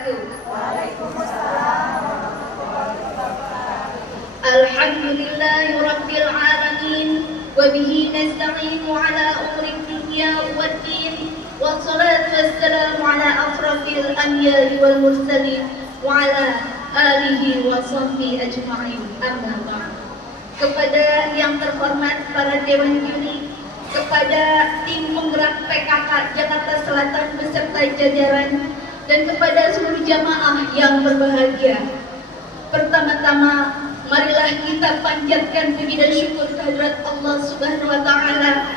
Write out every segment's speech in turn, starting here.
wabarakatuh. Alhamdulillahirabbil alamin wa bihi nasta'inu ala umuri dunya waddin wassalatu wassalamu ala asrafil anbiya'i wal mursalin wa ala alihi wa sahbihi ajma'in. Amma ba'd. Kepada yang terhormat para dewan juri, kepada tim penggerak PKK Jakarta Selatan beserta jajaran, dan kepada seluruh jamaah yang berbahagia. Pertama-tama, marilah kita panjatkan puji dan syukur kehadirat Allah Subhanahu wa taala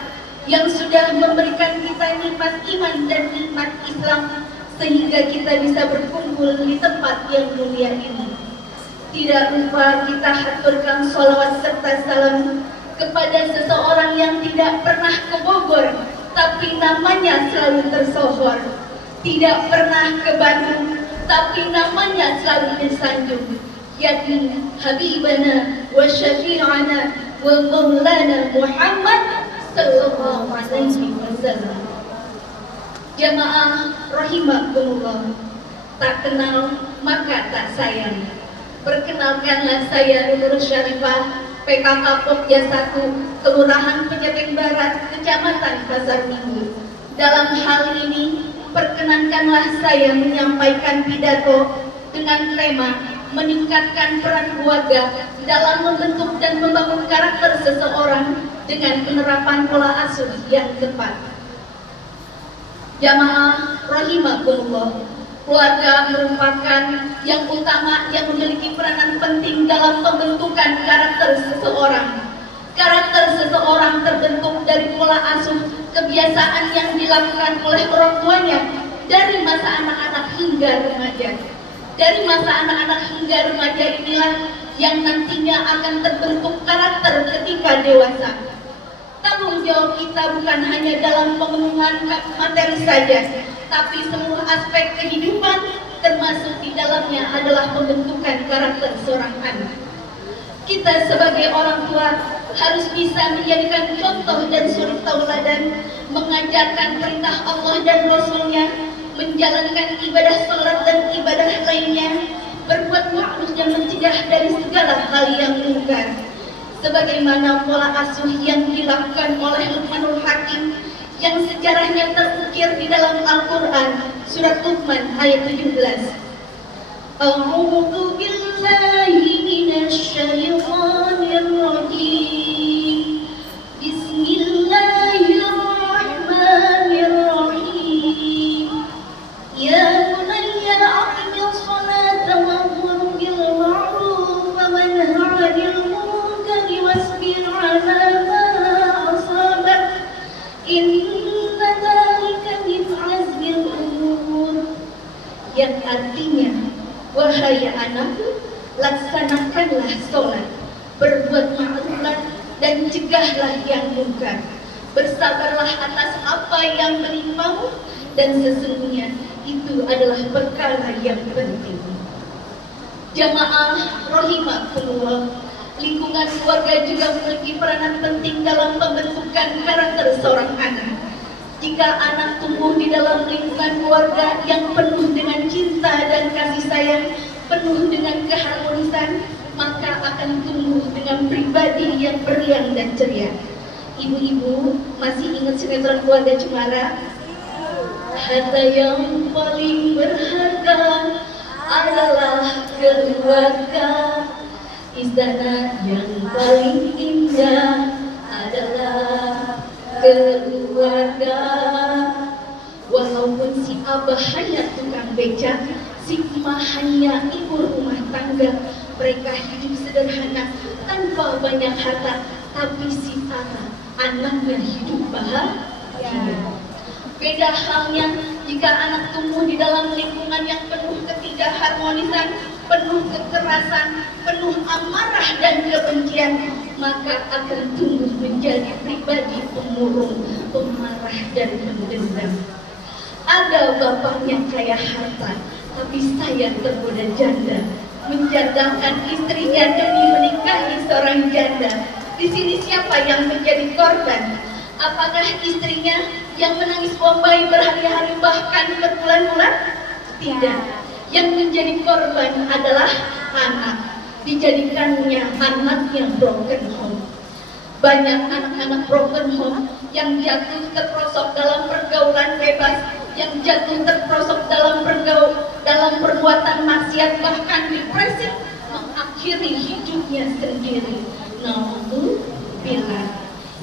yang sudah memberikan kita nikmat iman dan nikmat Islam sehingga kita bisa berkumpul di tempat yang mulia ini. Tidak lupa kita haturkan sholawat serta salam kepada seseorang yang tidak pernah ke Bogor tapi namanya selalu tersohor, tidak pernah ke Bandung tapi namanya selalu disanjung, yakni Habibana wa Syafi'ana wa Maulana Muhammad sallallahu alaihi wasallam. Jamaah rahimakumullah, tak kenal maka tak sayang. Perkenalkanlah saya Nur Syarifah, PKK Pokja 1, Kelurahan Pejaten Barat, Kecamatan Pasar Minggu. Dalam hal ini, perkenankanlah saya menyampaikan pidato dengan tema meningkatkan peran keluarga dalam membentuk dan membangun karakter seseorang dengan penerapan pola asuh yang tepat. Jamaah rahimakumullah, keluarga merupakan yang utama yang memiliki peranan penting dalam pembentukan karakter seseorang. Karakter seseorang terbentuk dari pola asuh kebiasaan yang dilakukan oleh orang tuanya dari masa anak-anak hingga remaja. Dari masa anak-anak hingga remaja inilah yang nantinya akan terbentuk karakter ketika dewasa. Tanggung jawab kita bukan hanya dalam pemenuhan materi saja, tapi semua aspek kehidupan termasuk di dalamnya adalah pembentukan karakter seorang anak. Kita sebagai orang tua harus bisa menjadikan contoh dan suri tauladan, mengajarkan perintah Allah dan Rasul-Nya, menjalankan ibadah salat dan ibadah lainnya, berbuat ma'ruf dan mencegah dari segala hal yang mungkar. Sebagaimana pola asuh yang dilakukan oleh Luqmanul Hakim yang sejarahnya terukir di dalam Al-Quran, surat Luqman ayat 17. A'udzu billahi minasy syaithanir rajim. Bismillahirrahmanirrahim. Ya bunayya aqimis salata wa'mur bil ma'ruf wa manha 'anil munkari wasbir 'ala ma asabak. Inna dzalika min azmil umur. Yang artinya, wahai anakku, laksanakanlah sholat, berbuat ma'ruflah dan cegahlah yang mungkar. Bersabarlah atas apa yang menimpamu, dan sesungguhnya itu adalah perkara yang penting. Jamaah rahimakumullah, lingkungan keluarga juga memiliki peranan penting dalam pembentukan karakter seorang anak. Jika anak tumbuh di dalam lingkungan keluarga yang penuh dengan cinta dan kasih sayang, penuh dengan keharmonisan, maka akan tumbuh dengan pribadi yang beriang dan ceria. Ibu-ibu masih ingat sinetron Keluarga Cemara? Harta yang paling berharga adalah keluarga. Istana yang paling indah adalah keluarga. Walaupun si abah hanya tukang beca, si emak hanya ibu rumah tangga, mereka hidup sederhana tanpa banyak harta, tapi si anaknya hidup bahagia. Beda halnya jika anak tumbuh di dalam lingkungan yang penuh ketidakharmonisan, penuh kekerasan, penuh amarah dan kebencian, maka akan tumbuh menjadi pribadi pemurung, pemarah dan pendendam. Ada bapaknya kaya harta, tapi sayang tergoda janda, menjandalkan istrinya demi menikahi seorang janda. Di sini siapa yang menjadi korban? Apakah istrinya yang menangis bombay berhari-hari bahkan berbulan-bulan? Tidak. Yang menjadi korban adalah anak, dijadikannya anak yang broken home. Banyak anak-anak broken home yang jatuh terperosok dalam pergaulan bebas, yang jatuh terperosok dalam perbuatan maksiat, bahkan depresi, mengakhiri hidupnya sendiri. Naudzubillah.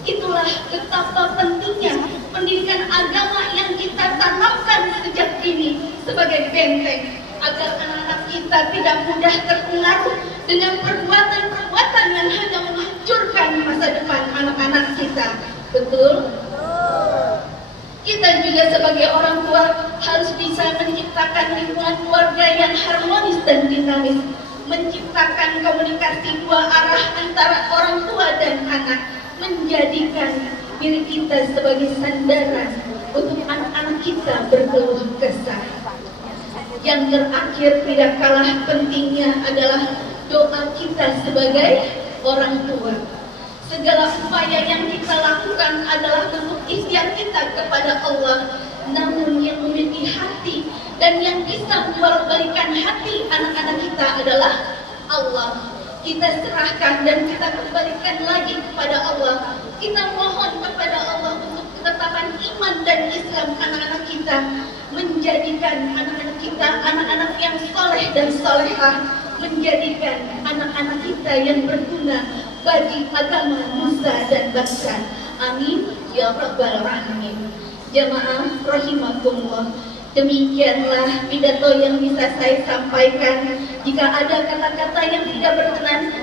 Itulah betapa pentingnya pendidikan agama yang kita tanamkan sejak dini sebagai benteng, agar anak-anak kita tidak mudah terpengaruh dengan perbuatan-perbuatan yang hanya menghancurkan masa depan anak-anak kita. Betul? Kita juga sebagai orang tua harus bisa menciptakan lingkungan keluarga yang harmonis dan dinamis, menciptakan komunikasi dua arah antara orang tua dan anak, menjadikan diri kita sebagai sandaran untuk anak-anak kita berkeluh kesah. Yang terakhir tidak kalah pentingnya adalah doa kita sebagai orang tua. Segala upaya yang kita lakukan adalah bentuk ikhtiar kita kepada Allah, namun yang memiliki hati dan yang bisa membolak-balikan hati anak-anak kita adalah Allah. Kita serahkan dan kita kembalikan lagi kepada Allah. Kita mohon kepada Allah untuk ketetapan iman dan Islam anak-anak kita, menjadikan anak-anak kita anak-anak yang soleh dan solehah, menjadikan anak-anak kita yang berguna bagi agama, nusa dan bangsa. Amin ya rabbal alamin. Jamaah rahimakumullah, demikianlah pidato yang bisa saya sampaikan. Jika ada kata-kata yang tidak berkenan,